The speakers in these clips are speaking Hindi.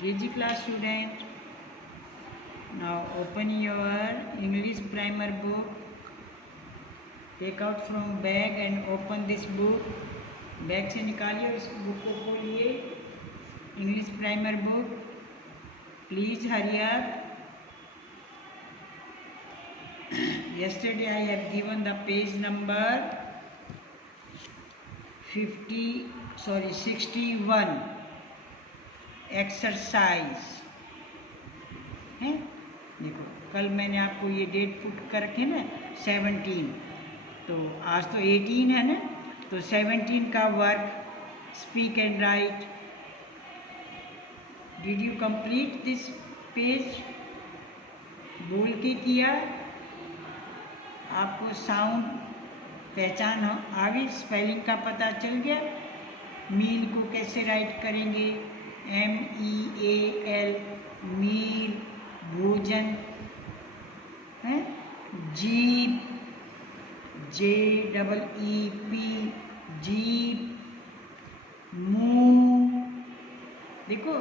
KG class student, now open your English primer book. Take out from bag and open this book. Bag से निकालिए और इस बुक को खोलिए. English primer book. Please hurry up. Yesterday I have given the page number 61 exercise है. देखो कल मैंने आपको ये डेट पुट कर रखे ना 17, तो आज तो 18 है ना, तो 17 का work speak and right. Did you complete this page? बोल के किया? आपको साउंड पहचान आ गई? स्पेलिंग का पता चल गया? मील को कैसे राइट करेंगे? MEAL, मील, भोजन है. Jeep, JEEP, jeep. मुंह, देखो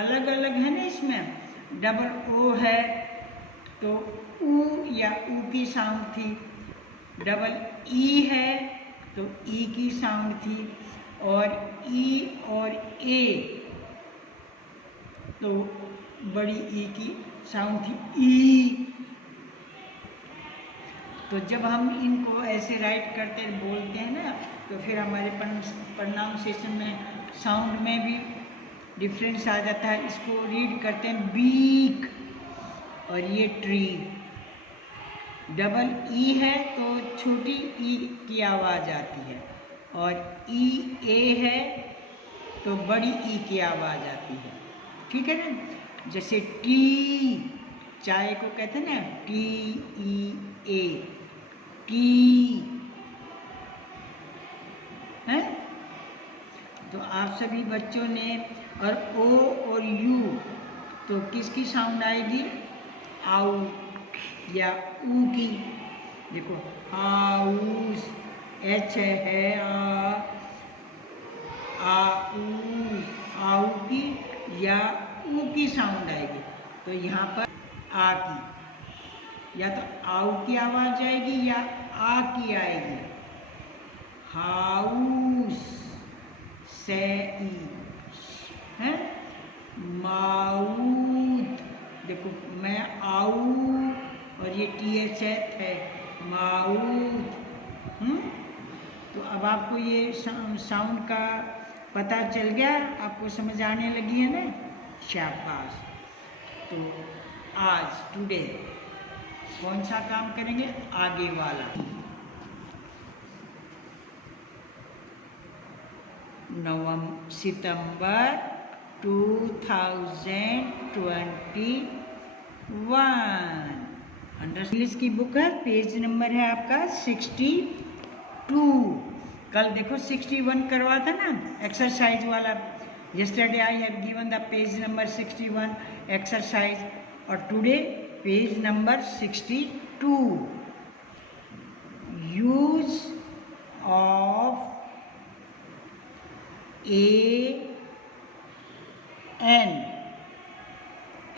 अलग अलग है ना, इसमें डबल ओ है तो ऊ या ऊ की साउंड थी, डबल ई है तो ई की साउंड थी, और ई और ए तो बड़ी ई की साउंड थी, ई. तो जब हम इनको ऐसे राइट करते बोलते हैं ना, तो फिर हमारे प्रोनाउंसिएशन में साउंड में भी डिफरेंस आ जाता है. इसको रीड करते हैं बीक, और ये ट्री. डबल ई है तो छोटी ई की आवाज़ आती है, और ई ए है तो बड़ी ई की आवाज़ आती है. ठीक है ना. जैसे टी, चाय को कहते हैं ना TEA, टी है. तो आप सभी बच्चों ने, और ओ और यू तो किसकी साउंड आएगी? आउ या ऊ की. देखो हाउस, एच है आऊ की या ऊ की साउंड आएगी. तो यहाँ पर आ की, या तो आऊ की आवाज आएगी या आ की आएगी. हाउस से ई है. माउथ, देखो मैं आऊ और ये TH है, माउथ. तो अब आपको ये साउंड का पता चल गया, आपको समझ आने लगी है ना. शाबाश. तो आज टुडे कौन सा काम करेंगे? आगे वाला. 9 सितंबर 2021. इंग्लिश की बुक है, पेज नंबर है आपका 62. कल देखो 61 करवा था ना एक्सरसाइज वाला. yesterday I have given the page number 61 exercise, और today page number 62. use of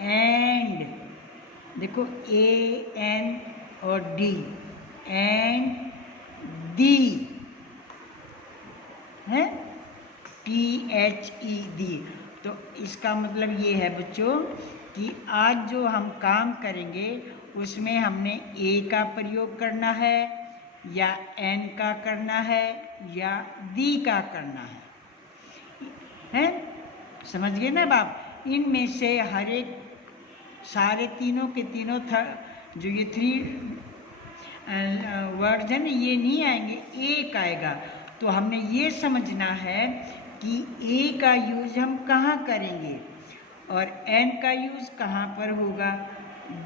and, देखो AN और D, and दी है, THED. तो इसका मतलब ये है बच्चों कि आज जो हम काम करेंगे उसमें हमने A का प्रयोग करना है, या N का करना है, या D का करना है. समझ गए ना बाप? इनमें से हर एक सारे तीनों के तीनों जो ये 3 वर्ड्स हैं ना, ये नहीं आएंगे, एक आएगा. तो हमने ये समझना है कि ए का यूज हम कहाँ करेंगे, और एन का यूज कहाँ पर होगा,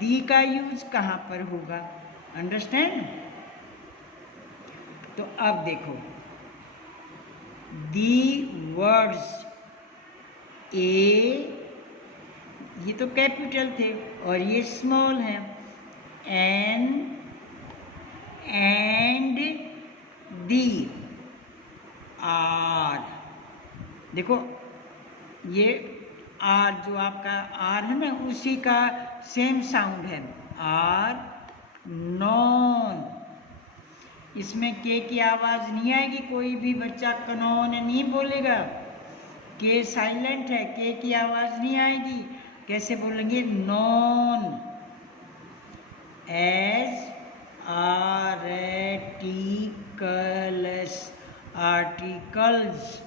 दी का यूज कहाँ पर होगा. अंडरस्टैंड? तो अब देखो, दी वर्ड्स ए, ये तो कैपिटल थे और ये स्मॉल है. एन एंड दी आर, देखो ये आर जो आपका आर है ना उसी का सेम साउंड है, आर, नॉन। इसमें के की आवाज़ नहीं आएगी, कोई भी बच्चा कनौन नहीं बोलेगा, के साइलेंट है, के की आवाज़ नहीं आएगी। कैसे बोलेंगे? Known, as articles, articles.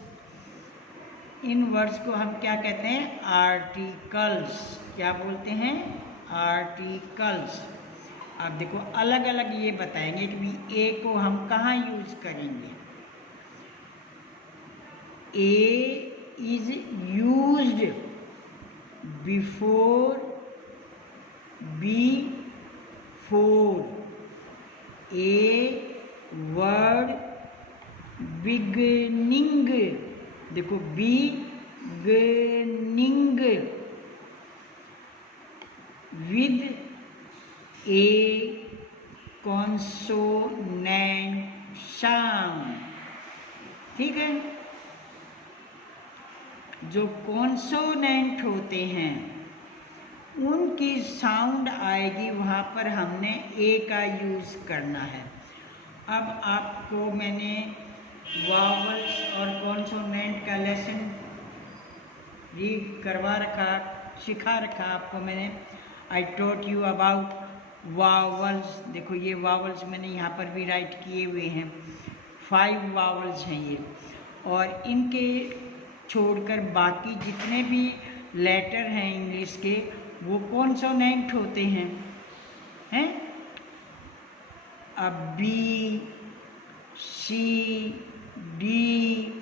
इन वर्ड्स को हम क्या कहते हैं? आर्टिकल्स। क्या बोलते हैं? आर्टिकल्स। अब देखो अलग अलग ये बताएंगे कि भी ए को हम कहाँ यूज करेंगे। A is used before before a word beginning. देखो beginning with a consonant sound. ठीक है, जो कॉन्सोनेंट होते हैं उनकी साउंड आएगी, वहाँ पर हमने ए का यूज़ करना है। अब आपको मैंने वावल्स और कॉन्सोनेंट का लेसन रीड करवा रखा, सिखा रखा आपको मैंने। I taught you about vowels. देखो ये वावल्स मैंने यहाँ पर भी राइट किए हुए हैं, 5 वावल्स हैं ये, और इनके छोड़कर बाकी जितने भी लेटर हैं इंग्लिश के वो कॉन्सोनेंट होते हैं, हैं? अब बी, सी, डी,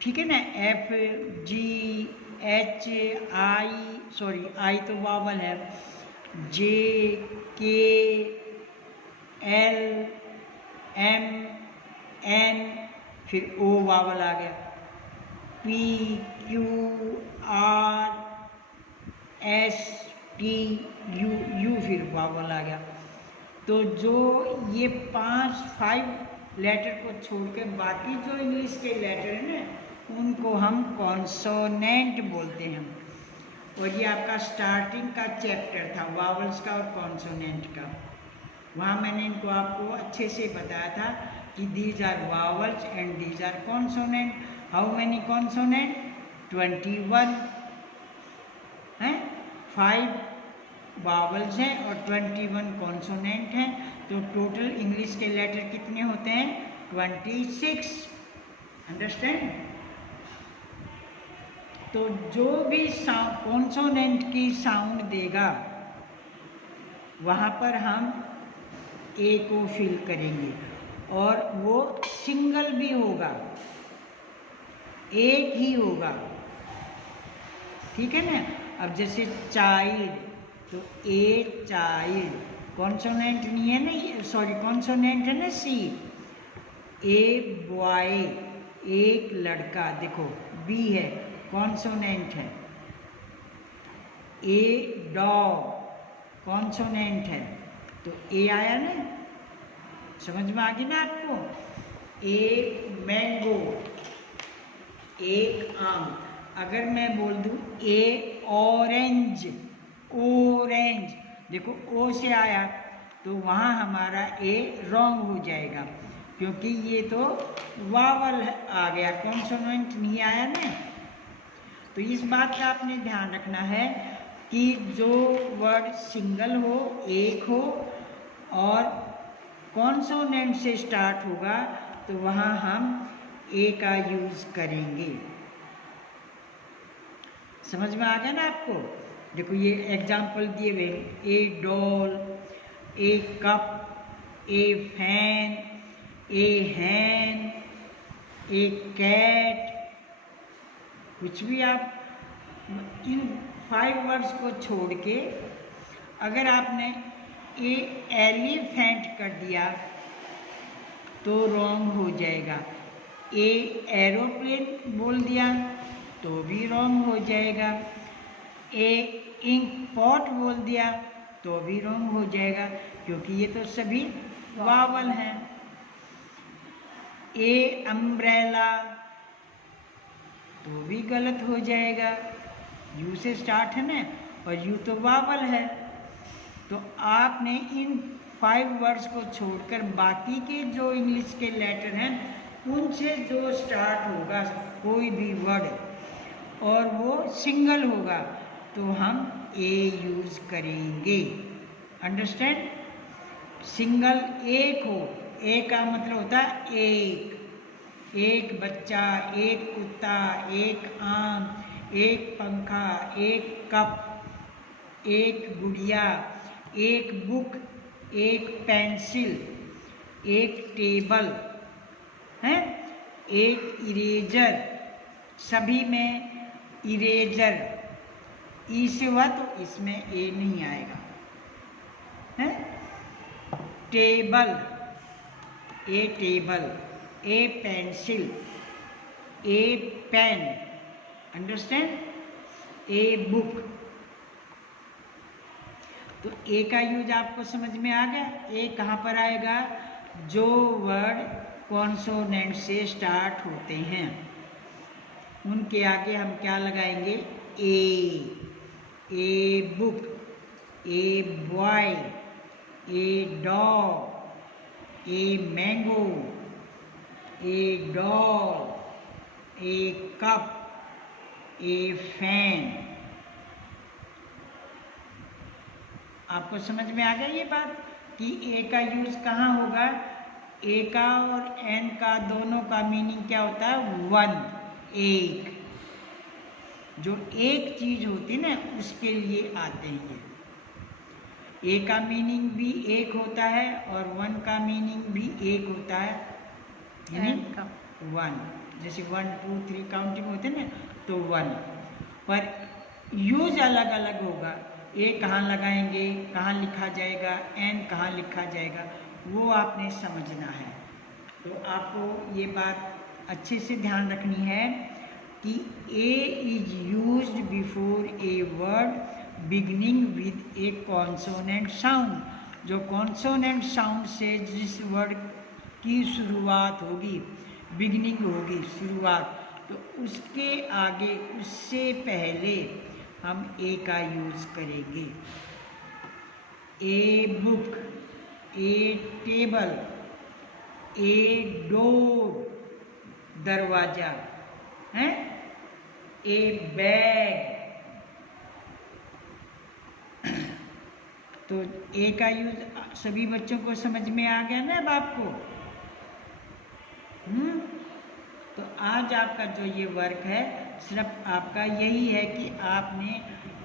ठीक है ना, F, G, H, I, sorry I तो वावल है, जे, के, एल, एम, एन, फिर ओ वावल आ गया, P, Q, R, S, T, U, U फिर वावल आ गया। तो जो ये 5 लेटर को छोड़ के बाकी जो इंग्लिश के लेटर हैं ना उनको हम कॉन्सोनेंट बोलते हैं। और ये आपका स्टार्टिंग का चैप्टर था वावल्स का और कॉन्सोनेंट का। वहाँ मैंने इनको आपको अच्छे से बताया था कि these are vowels and these are consonant. How many consonant? 21 हैं, 5 वावल्स हैं और 21 कॉन्सोनेंट हैं। तो टोटल इंग्लिश के लेटर कितने होते हैं? 26। अंडरस्टैंड? तो जो भी कॉन्सोनेंट की साउंड देगा वहाँ पर हम ए को फिल करेंगे, और वो सिंगल भी होगा, एक ही होगा। ठीक है ना? अब जैसे चाइल्ड, तो ए चाइल्ड कॉन्सोनेंट नहीं है ना, सॉरी कॉन्सोनेंट है ना सी। ए बॉय, एक लड़का, देखो बी है, कॉन्सोनेंट है। ए डॉग कॉन्सोनेंट है, तो ए आया ना, समझ में आ गई ना आपको? ए मैंगो, एक आम। अगर मैं बोल दूं ए ऑरेंज, ऑरेंज, देखो ओ से आया तो वहाँ हमारा ए रॉन्ग हो जाएगा, क्योंकि ये तो वावल आ गया, कॉन्सोनेंट नहीं आया ना। तो इस बात का आपने ध्यान रखना है कि जो वर्ड सिंगल हो, एक हो और कॉन्सोनेंट से स्टार्ट होगा तो वहाँ हम ए का यूज़ करेंगे। समझ में आ गया ना आपको? देखो ये एग्जाम्पल दिए हुए, a doll, a cup, a fan, a hen, a cat, कुछ भी आप इन 5 वर्ड्स को छोड़ के अगर आपने ए एलिफेंट कर दिया तो रॉन्ग हो जाएगा। ए एरोप्लेन बोल दिया तो भी रॉन्ग हो जाएगा। ए इंक पॉट बोल दिया तो भी रॉन्ग हो जाएगा, क्योंकि ये तो सभी वावल हैं। ए अम्ब्रेला तो भी गलत हो जाएगा। यू से स्टार्ट है ना, और यू तो वावल है। तो आपने इन 5 वर्ड्स को छोड़कर बाकी के जो इंग्लिश के लेटर हैं उनसे जो स्टार्ट होगा कोई भी वर्ड और वो सिंगल होगा तो हम ए यूज़ करेंगे। अंडरस्टैंड? सिंगल एक हो, ए का मतलब होता है एक बच्चा, एक कुत्ता, एक आम, एक पंखा, एक कप, एक गुड़िया, एक बुक, एक पेंसिल, एक टेबल है, एक इरेजर। सभी में इरेजर ई से हुआ तो इसमें ए नहीं आएगा है। Table, a table, a pencil, a pen, understand? A book. तो ए का यूज आपको समझ में आ गया। ए कहाँ पर आएगा? जो वर्ड कॉन्सोनेंट से स्टार्ट होते हैं उनके आगे हम क्या लगाएंगे? A book, a boy, A dog, A mango, A dog, A cup, a fan. आपको समझ में आ गया ये बात कि ए का यूज कहाँ होगा? ए का और एन का दोनों का मीनिंग क्या होता है? वन, एक। जो एक चीज होती है ना उसके लिए आते हैं ये। ए का मीनिंग भी एक होता है और वन का मीनिंग भी एक होता है, यानी वन। जैसे 1 2 3 काउंटिंग होते हैं ना तो वन, पर यूज अलग अलग होगा। ए कहाँ लगाएंगे, कहाँ लिखा जाएगा, एन कहाँ लिखा जाएगा, वो आपने समझना है। तो आपको ये बात अच्छे से ध्यान रखनी है कि a is used before a word beginning with a consonant sound. जो कॉन्सोनेंट साउंड से जिस वर्ड की शुरुआत होगी, बिगिनिंग होगी, शुरुआत, तो उसके आगे, उससे पहले हम ए का यूज करेंगे। A book, A table, a door, दरवाजा है, ए बैग। तो ए का यूज सभी बच्चों को समझ में आ गया ना अब आपको? तो आज आपका जो ये वर्क है सिर्फ आपका यही है कि आपने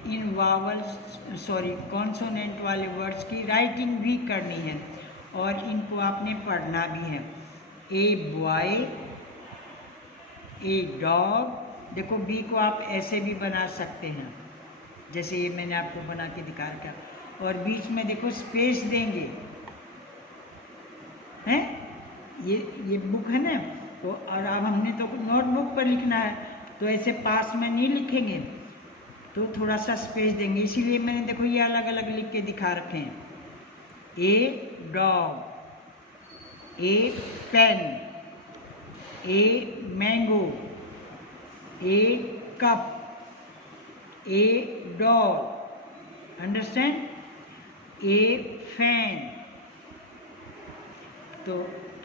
इन कॉन्सोनेंट वाले वर्ड्स की राइटिंग भी करनी है और इनको आपने पढ़ना भी है। A boy, a dog. देखो बी को आप ऐसे भी बना सकते हैं जैसे ये मैंने आपको बना के दिखा रखा, और बीच में देखो स्पेस देंगे हैं। ये बुक है ना, तो और अब हमने तो नोटबुक पर लिखना है तो ऐसे पास में नहीं लिखेंगे, तो थोड़ा सा स्पेस देंगे। इसीलिए मैंने देखो ये अलग अलग लिख के दिखा रखे हैं। A dog, a pen, a mango, a cup, a dog, understand? A fan. तो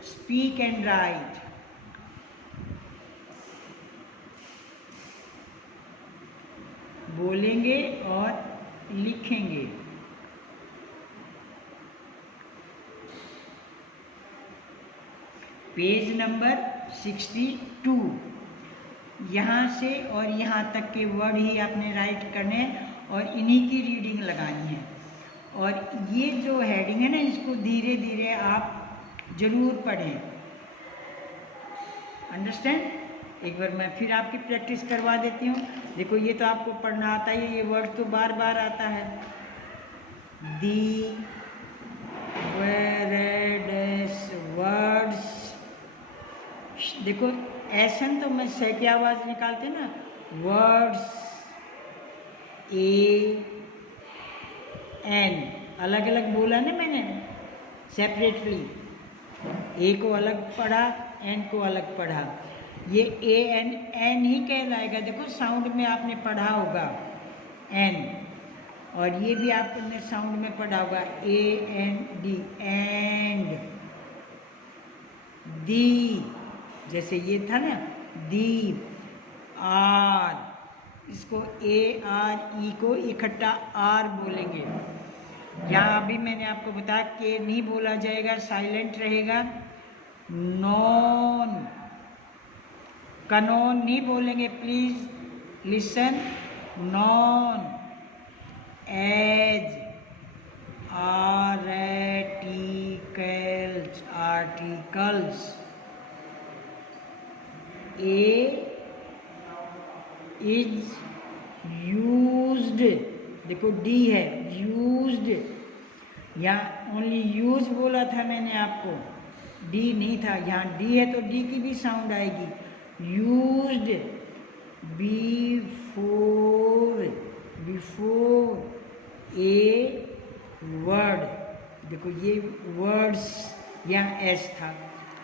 स्पीक एंड राइट। बोलेंगे और लिखेंगे। Page number 62। यहाँ से और यहाँ तक के वर्ड ही आपने राइट करने हैं और इन्हीं की रीडिंग लगानी है। और ये जो हेडिंग है ना, इसको धीरे धीरे आप जरूर पढ़ें। अंडरस्टैंड? एक बार मैं फिर आपकी प्रैक्टिस करवा देती हूँ। देखो ये तो आपको पढ़ना आता है, ये वर्ड तो बार बार आता है। दी वेरेडस वर्ड्स। देखो ऐसन तो मैं सह की आवाज निकालते ना, वर्ड्स ए एन अलग अलग बोला ना मैंने सेपरेटली। ए को अलग पढ़ा, एन को अलग पढ़ा। ये ए एन एन ही कहलाएगा। देखो साउंड में आपने पढ़ा होगा एन, और ये भी आपने साउंड में पढ़ा होगा AND, एंड। दी, जैसे ये था ना दी, आर, इसको ARE को इकट्ठा आर बोलेंगे। यहाँ अभी मैंने आपको बताया कि नहीं बोला जाएगा, साइलेंट रहेगा। नॉन, कनॉन नहीं बोलेंगे, please listen. Noun, as, articles, articles. A is used, देखो डी है यूज्ड, यहाँ ओनली यूज बोला था मैंने आपको, डी नहीं था। यहाँ डी है तो डी की भी साउंड आएगी। Used before, before a word, देखो ये वर्ड्स, यहाँ एस था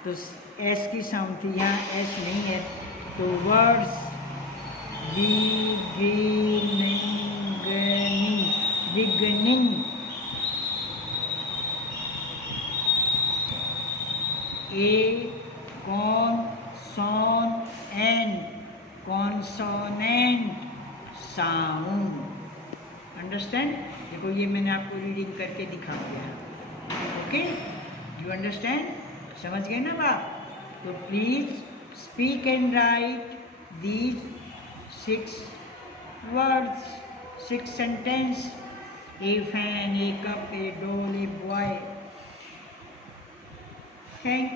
तो एस की साउंड थी, यहाँ एस नहीं है तो वर्ड्स। बिगिनिंग, बिगिनिंग, ए कॉन्सोनेंट साउंड। अंडरस्टैंड? देखो ये मैंने आपको रीडिंग करके दिखा दिया। Okay, you understand? समझ गए ना बात? तो please speak and right these 6 words, 6 sentence. A fan, a cup, a doll, a boy. Thank you.